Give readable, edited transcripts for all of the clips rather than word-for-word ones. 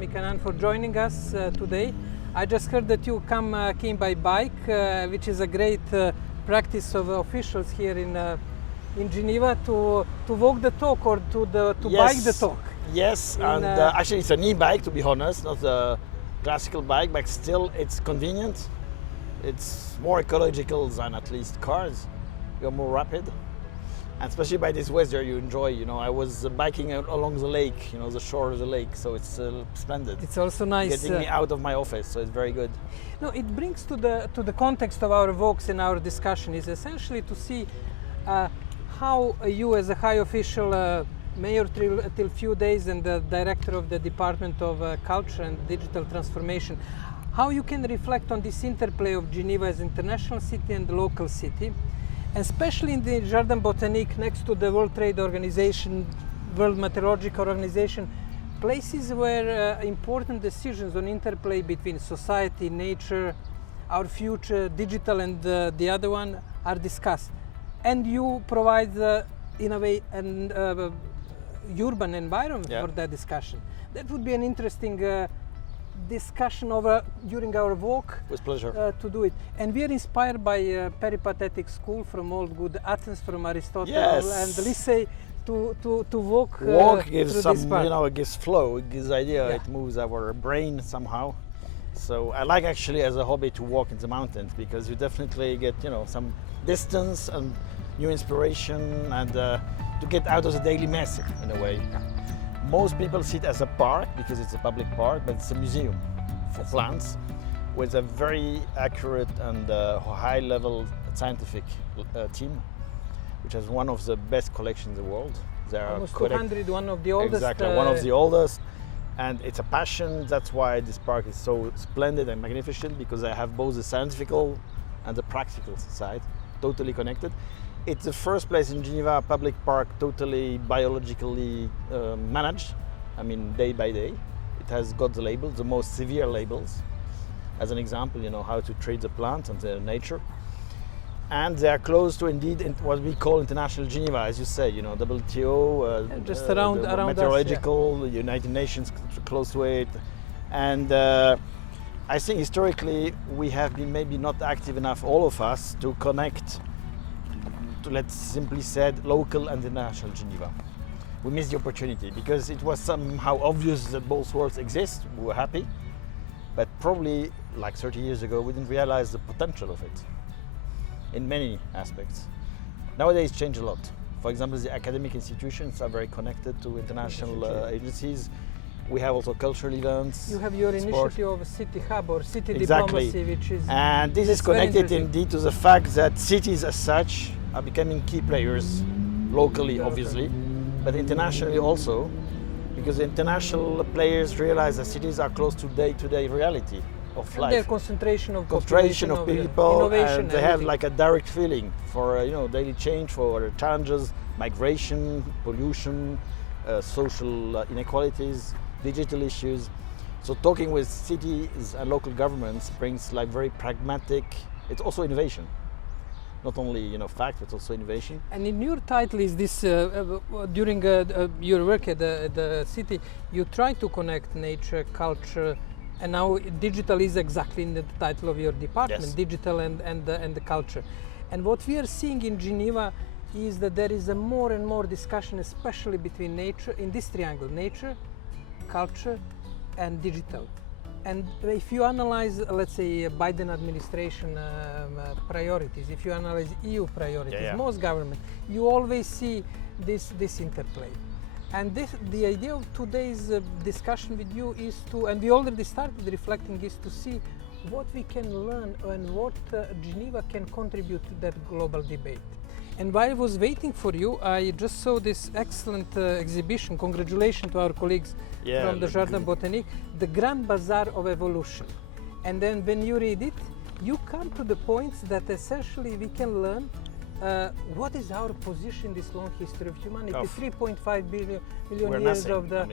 Sami Kanaan, for joining us today. I just heard that you came by bike, which is a great practice of officials here in Geneva to walk the talk or to bike the talk. Yes, and actually it's an e-bike, to be honest, not a classical bike, but still it's convenient. It's more ecological than at least cars. You're more rapid. And especially by this weather, you enjoy, I was biking along the lake, the shore of the lake, so it's splendid. It's also nice. Getting me out of my office, so it's very good. No, it brings to the context of our walks and our discussion is essentially to see how you as a high official, mayor till few days and the director of the Department of Culture and Digital Transformation, how you can reflect on this interplay of Geneva as international city and local city, especially in the Jardin Botanique next to the World Trade Organization, World Meteorological Organization, places where important decisions on interplay between society, nature, our future, digital and the other one are discussed. And you provide, in a way, an urban environment for that discussion. That would be an interesting discussion during our walk. With pleasure. To do it. And we are inspired by a peripatetic school from old good Athens, from Aristotle and Lycée to walk. Walk gives through some, this part. it gives flow, it gives idea, it moves our brain somehow. So I like actually as a hobby to walk in the mountains because you definitely get, some distance and new inspiration and to get out of the daily mess in a way. Most people see it as a park because it's a public park, but it's a museum for plants with a very accurate and high-level scientific team, which has one of the best collections in the world. There are almost 200, one of the oldest. Exactly, one of the oldest. And it's a passion. That's why this park is so splendid and magnificent, because I have both the scientific and the practical side totally connected. It's the first place in Geneva, public park, totally biologically managed. I mean, day by day. It has got the labels, the most severe labels. As an example, how to treat the plant and the nature. And they are close to indeed what we call international Geneva, as you say, WTO, just around meteorological, us, United Nations close to it. And I think historically we have been maybe not active enough, all of us, to connect to, let's simply said, local and international Geneva. We missed the opportunity because it was somehow obvious that both worlds exist. We were happy, but probably like 30 years ago we didn't realize the potential of it in many aspects. Nowadays it's changed a lot. For example, the academic institutions are very connected to international agencies. We have also cultural events. You have your sport. Initiative of City Hub or City Exactly. Diplomacy, which is... And this is connected indeed to the fact that cities as such are becoming key players, locally obviously, but internationally also, because international players realize that cities are close to day-to-day reality of life. Their concentration of people, innovation, and they have like a direct feeling for daily change, for challenges, migration, pollution, social inequalities, digital issues. So talking with cities and local governments brings like very pragmatic. It's also innovation. Not only fact, but also innovation. And in your title is this, during your work at the city, you try to connect nature, culture, and now digital is exactly in the title of your department, yes. Digital and the culture. And what we are seeing in Geneva is that there is a more and more discussion, especially between nature, in this triangle, nature, culture, and digital. And if you analyze, let's say, Biden administration priorities, if you analyze EU priorities, most governments, you always see this interplay. And the idea of today's discussion with you is to, and we already started reflecting, is to see what we can learn and what Geneva can contribute to that global debate. And while I was waiting for you, I just saw this excellent exhibition. Congratulations to our colleagues from the Jardin Botanique, the Grand Bazaar of Evolution. And then when you read it, you come to the points that essentially we can learn what is our position in this long history of humanity. 3.5 billion years of the...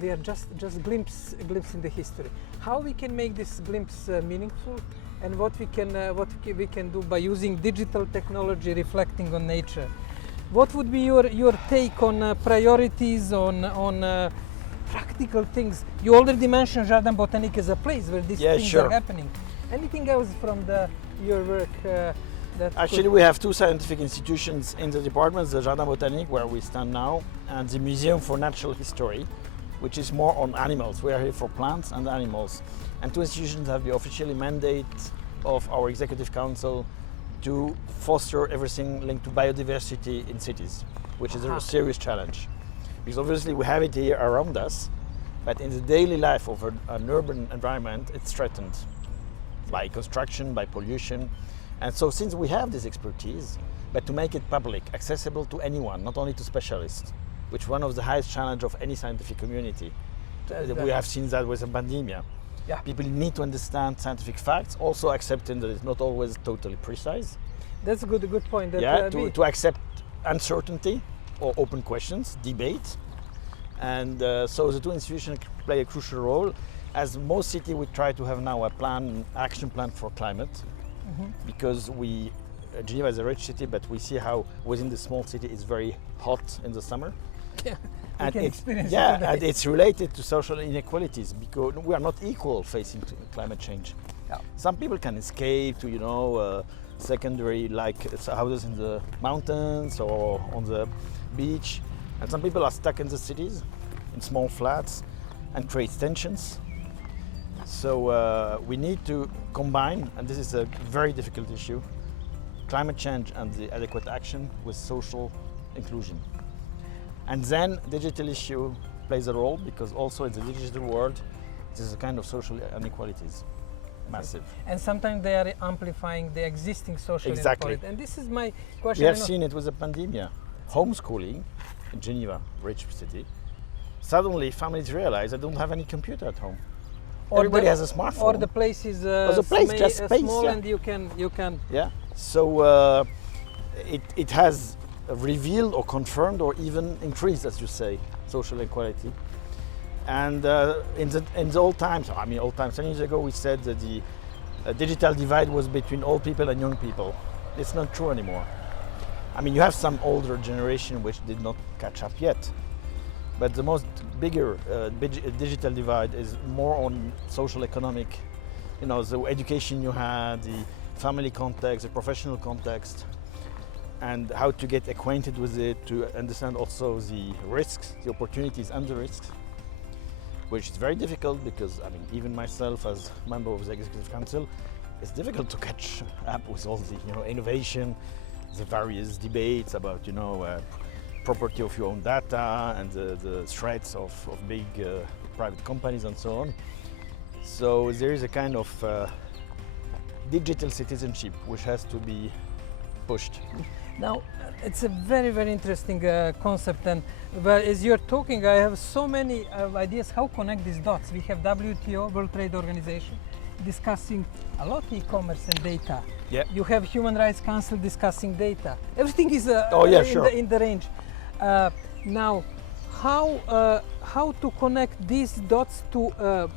we are just glimpse in the history. How we can make this glimpse meaningful, and what we can do by using digital technology, reflecting on nature. What would be your take on priorities, on practical things. You already mentioned Jardin Botanique as a place where these things sure. are happening. Anything else from your work that Actually, we have two scientific institutions in the department, the Jardin Botanique, where we stand now, and the Museum for Natural History, which is more on animals. We are here for plants and animals. And two institutions have the officially mandate of our Executive Council to foster everything linked to biodiversity in cities, which is a serious challenge. Because obviously we have it here around us, but in the daily life of an urban environment, it's threatened by construction, by pollution. And so since we have this expertise, but to make it public, accessible to anyone, not only to specialists, which is one of the highest challenges of any scientific community. We have seen that with the pandemic. Yeah. People need to understand scientific facts, also accepting that it's not always totally precise. That's a good point. To accept uncertainty or open questions, debate. And so the two institutions play a crucial role. As most cities, we try to have now a action plan for climate, because Geneva is a rich city, but we see how within the small city it's very hot in the summer. Yeah, and and it's related to social inequalities because we are not equal facing climate change. Yeah. Some people can escape to secondary houses in the mountains or on the beach, and some people are stuck in the cities in small flats and create tensions. So we need to combine, and this is a very difficult issue, climate change and the adequate action with social inclusion. And then digital issue plays a role, because also in the digital world, there's a kind of social inequalities, massive. And sometimes they are amplifying the existing social inequality. And this is my question. We have seen it with the pandemic. Homeschooling in Geneva, rich city, suddenly families realize they don't have any computer at home. Everybody has a smartphone. Or the place is small, and you can. Yeah. So it has revealed or confirmed or even increased, as you say, social inequality. And in the old times, 10 years ago, we said that the digital divide was between old people and young people. It's not true anymore. You have some older generation which did not catch up yet. But the most bigger digital divide is more on social economic, the education you had, the family context, the professional context, and how to get acquainted with it, to understand also the risks, the opportunities and the risks, which is very difficult because, even myself as member of the Executive Council, it's difficult to catch up with all the, innovation, the various debates about, property of your own data and the threats of big private companies and so on. So there is a kind of digital citizenship which has to be pushed. Now, it's a very, very interesting concept, and as you're talking, I have so many ideas how connect these dots. We have WTO, World Trade Organization, discussing a lot e-commerce and data. Yeah. You have Human Rights Council discussing data. Everything is in the range. Now, how to connect these dots to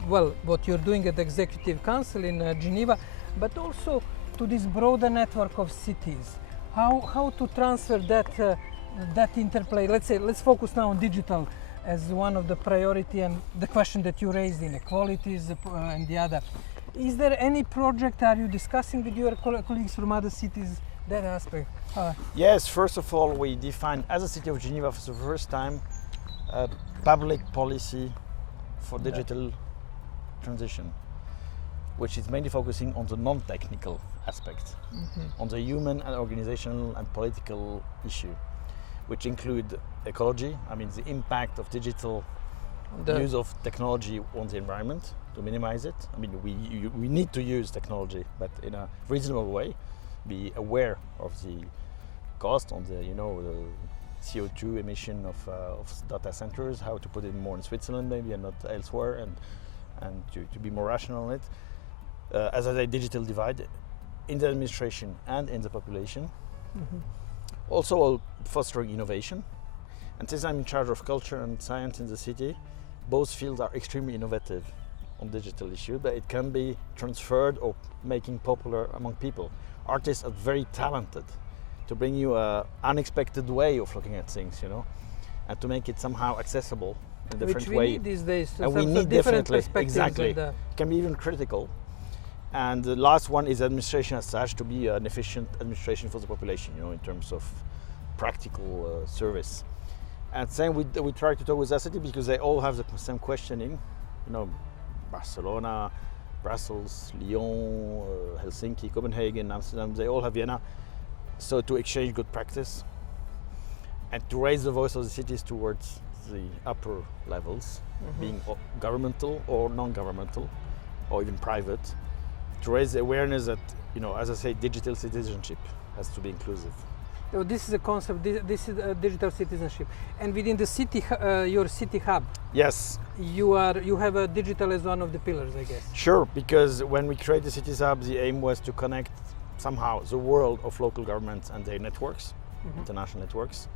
what you're doing at the Executive Council in Geneva, but also to this broader network of cities. How to transfer that interplay? Let's focus now on digital as one of the priority, and the question that you raised, inequalities and the other. Is there any project, are you discussing with your colleagues from other cities that aspect? Yes, first of all, we define as a city of Geneva for the first time a public policy for digital transition, which is mainly focusing on the non-technical aspects, on the human and organizational and political issue, which include ecology, the impact of digital use of technology on the environment to minimize it. We need to use technology, but in a reasonable way, be aware of the cost on the CO2 emission of data centers, how to put it more in Switzerland maybe and not elsewhere, and to be more rational on it. As I say, digital divide in the administration and in the population. Also fostering innovation. And since I'm in charge of culture and science in the city, both fields are extremely innovative on digital issues, but it can be transferred or making popular among people. Artists are very talented to bring you an unexpected way of looking at things, and to make it somehow accessible in a different Which we way. need these days. And we need different definitely, perspectives. exactly. And, It can be even critical. And the last one is administration as such, to be an efficient administration for the population, you know, in terms of practical service. And same we try to talk with the city because they all have the same questioning, you know, Barcelona, Brussels, Lyon, Helsinki, Copenhagen, Amsterdam, they all have Vienna. So to exchange good practice and to raise the voice of the cities towards the upper levels, being governmental or non-governmental or even private, to raise the awareness that, you know, as I say, digital citizenship has to be inclusive. So this is a concept, this is digital citizenship. And within the city, your city hub, Yes. you have a digital as one of the pillars, I guess. Sure, because when we create the Cities Hub, the aim was to connect somehow the world of local governments and their networks, international networks,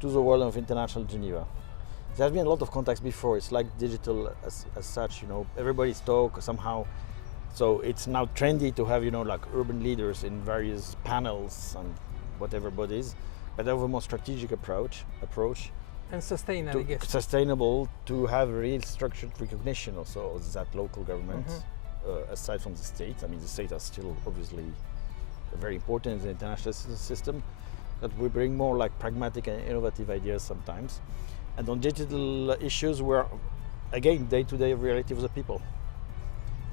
to the world of international Geneva. There has been a lot of contacts before. It's like digital as such, you know, everybody's talk somehow. So it's now trendy to have, you know, like urban leaders in various panels and whatever bodies, but have a more strategic approach And sustainable, I guess. sustainable, to have real structured recognition also of that local government, aside from the state. I mean, the state are still obviously very important in the international system, but we bring more like pragmatic and innovative ideas sometimes. And on digital issues, we're again day-to-day reality of the people,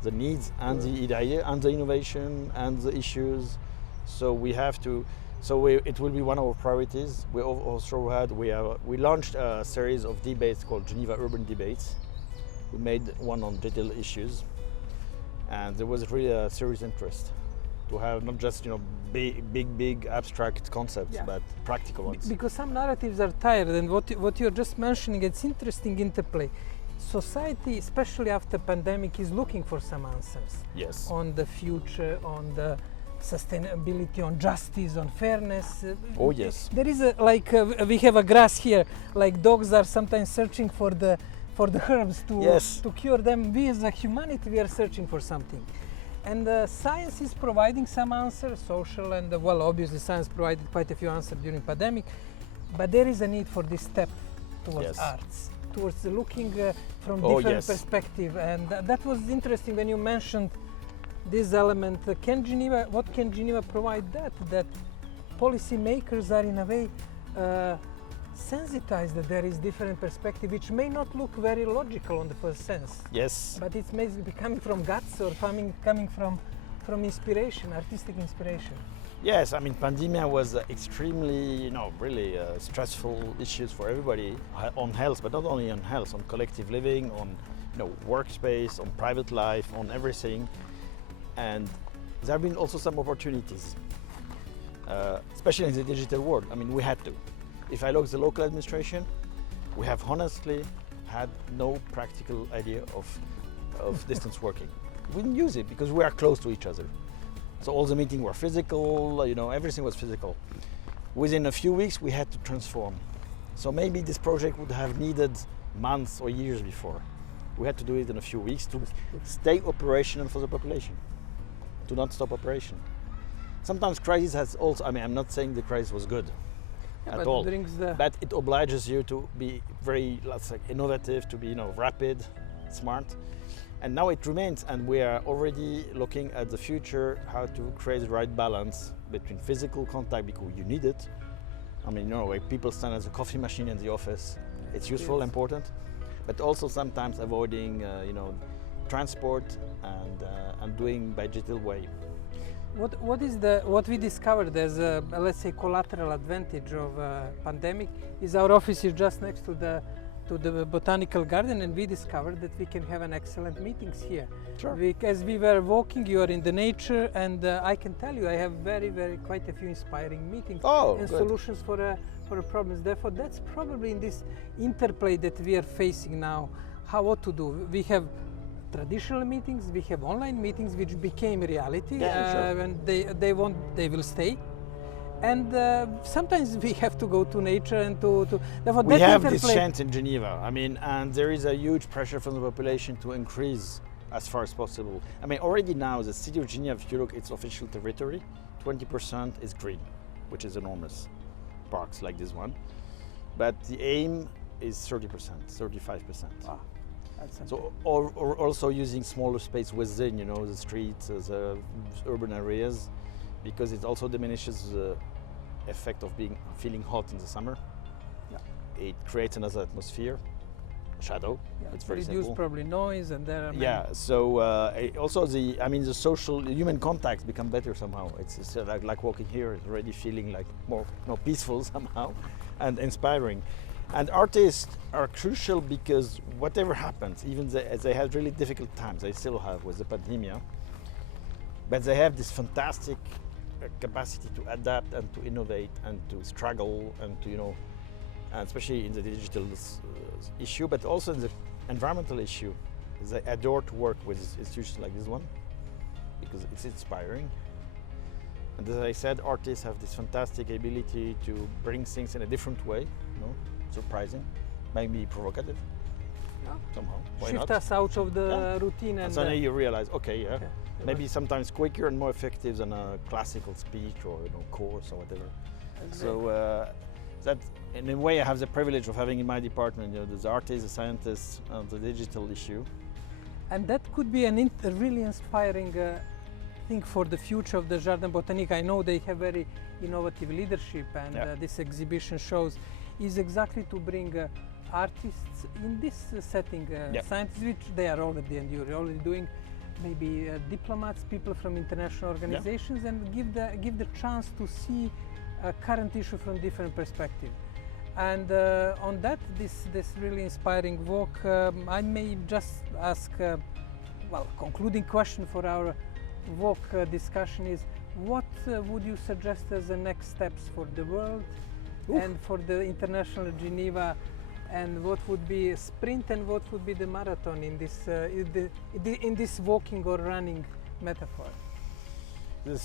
the needs and the idea and the innovation and the issues. So we have to. So it will be one of our priorities. We launched a series of debates called Geneva Urban Debates. We made one on digital issues, and there was really a serious interest to have not just, you know, big abstract concepts, but practical ones. Because some narratives are tired, and what you're just mentioning, it's interesting interplay. Society, especially after pandemic, is looking for some answers. Yes. On the future, on the sustainability, on justice, on fairness. Oh yes. There is we have a grass here. Like dogs are sometimes searching for the herbs to cure them. We as a humanity, we are searching for something. And science is providing some answers, social and obviously science provided quite a few answers during pandemic. But there is a need for this step towards arts, towards looking from different perspective. And that was interesting when you mentioned this element. What can Geneva provide that policy makers are in a way sensitized that there is different perspective, which may not look very logical on the first sense. Yes. But it may be coming from guts or coming from inspiration, artistic inspiration. Yes, I mean, pandemia was extremely, you know, really stressful issues for everybody on health, but not only on health, on collective living, on, you know, workspace, on private life, on everything. And there have been also some opportunities, especially in the digital world. I mean, we had to. If I look at the local administration, we have honestly had no practical idea of distance working. We didn't use it because we are close to each other. So all the meetings were physical, you know, everything was physical. Within a few weeks, we had to transform. So maybe this project would have needed months or years before. We had to do it in a few weeks to stay operational for the population, to not stop operation. Sometimes crisis has also, I mean, I'm not saying the crisis was good at all, but it obliges you to be very, let's say, innovative, to be, you know, rapid, smart. And now it remains, and we are already looking at the future, how to create the right balance between physical contact, because you need it. I mean, you know, like people stand as a coffee machine in the office, it's useful, important, but also sometimes avoiding, you know, transport and doing by digital way. What we discovered as a, let's say, collateral advantage of pandemic is our office is just next to the botanical garden, and we discovered that we can have an excellent meetings here. Sure. As we were walking, you are in the nature, and I can tell you I have quite a few inspiring meetings and solutions for problems. Therefore, that's probably in this interplay that we are facing now, what to do. We have traditional meetings, we have online meetings which became reality, and they will stay. And sometimes we have to go to nature and therefore we have this chance in Geneva. I mean, and there is a huge pressure from the population to increase as far as possible. I mean, already now the city of Geneva, if you look its official territory, 20% is green, which is enormous. Parks like this one. But the aim is 30%, 35%. Wow. That's So, or also using smaller space within, the streets, the urban areas, because it also diminishes the effect of feeling hot in the summer. Yeah. It creates another atmosphere, shadow. Yeah. It's very reduce simple. probably noise, and there are Yeah. So also the social human contacts become better somehow. It's like walking here is already feeling like more peaceful somehow, and inspiring. And artists are crucial because whatever happens, even they had really difficult times, they still have with the pandemic, but they have this fantastic capacity to adapt and to innovate and to struggle and to, and especially in the digital issue, but also in the environmental issue. They adore to work with institutions like this one because it's inspiring. And as I said, artists have this fantastic ability to bring things in a different way, surprising, maybe provocative, somehow. Why shift not? us out of the routine, And and suddenly you realize, okay, maybe was- sometimes quicker and more effective than a classical speech or course or whatever. So that, in a way, I have the privilege of having in my department, the artists, the scientists, and the digital issue. And that could be a really inspiring thing for the future of the Jardin Botanique. I know they have very innovative leadership, and this exhibition shows is exactly to bring artists in this setting, scientists, which they are already and you're already doing, maybe diplomats, people from international organizations, and give the chance to see a current issue from different perspective. And on that, this really inspiring walk, I may just ask, concluding question for our walk discussion is, what would you suggest as the next steps for the world and for the International Geneva, and what would be a sprint and what would be the marathon in this walking or running metaphor? The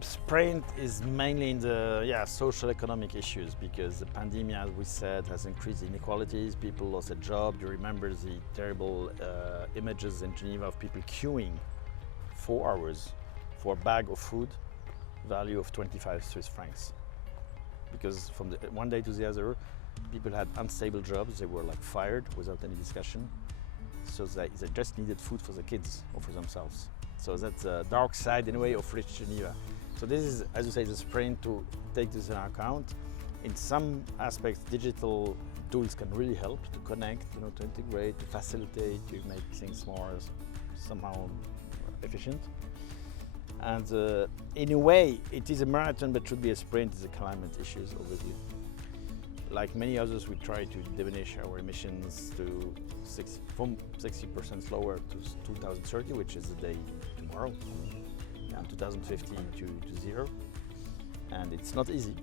sprint is mainly in the social economic issues, because the pandemic, as we said, has increased inequalities. People lost a job. You remember the terrible images in Geneva of people queuing 4 hours for a bag of food, value of 25 Swiss francs. Because from one day to the other, people had unstable jobs. They were like fired without any discussion. So they just needed food for the kids or for themselves. So that's a dark side, in a way, of rich Geneva. So this is, as you say, the sprint to take this into account. In some aspects, digital tools can really help to connect, to integrate, to facilitate, to make things more somehow efficient. And in a way, it is a marathon, but should be a sprint. It's the climate issues, obviously. Like many others, we try to diminish our emissions from 60% lower to 2030, which is the day tomorrow, and 2050 to zero. And it's not easy,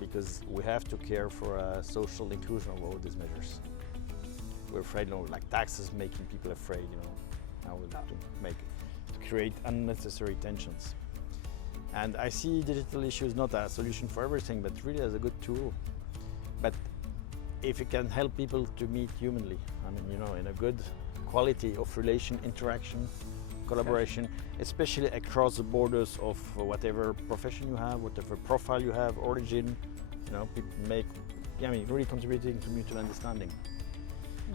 because we have to care for a social inclusion of all these measures. We're afraid, like taxes making people afraid, how to create unnecessary tensions. And I see digital issues not as a solution for everything, but really as a good tool. But if it can help people to meet humanly, in a good quality of interaction, collaboration, especially across the borders of whatever profession you have, whatever profile you have, origin, really contributing to mutual understanding.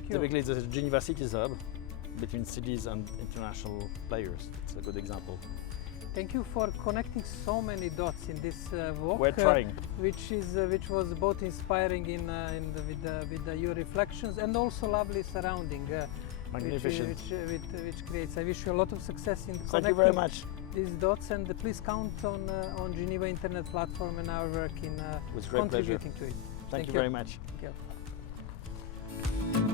Typically, it's a Geneva City Hub between cities and international players. It's a good example. Thank you for connecting so many dots in this walk. We're trying. Which was both inspiring with your reflections, and also lovely surrounding. Magnificent. Which creates. I wish you a lot of success in Thank connecting you very much. these dots, and please count on Geneva Internet Platform and our work in With great pleasure. contributing to it. Thank you very much. Thank you.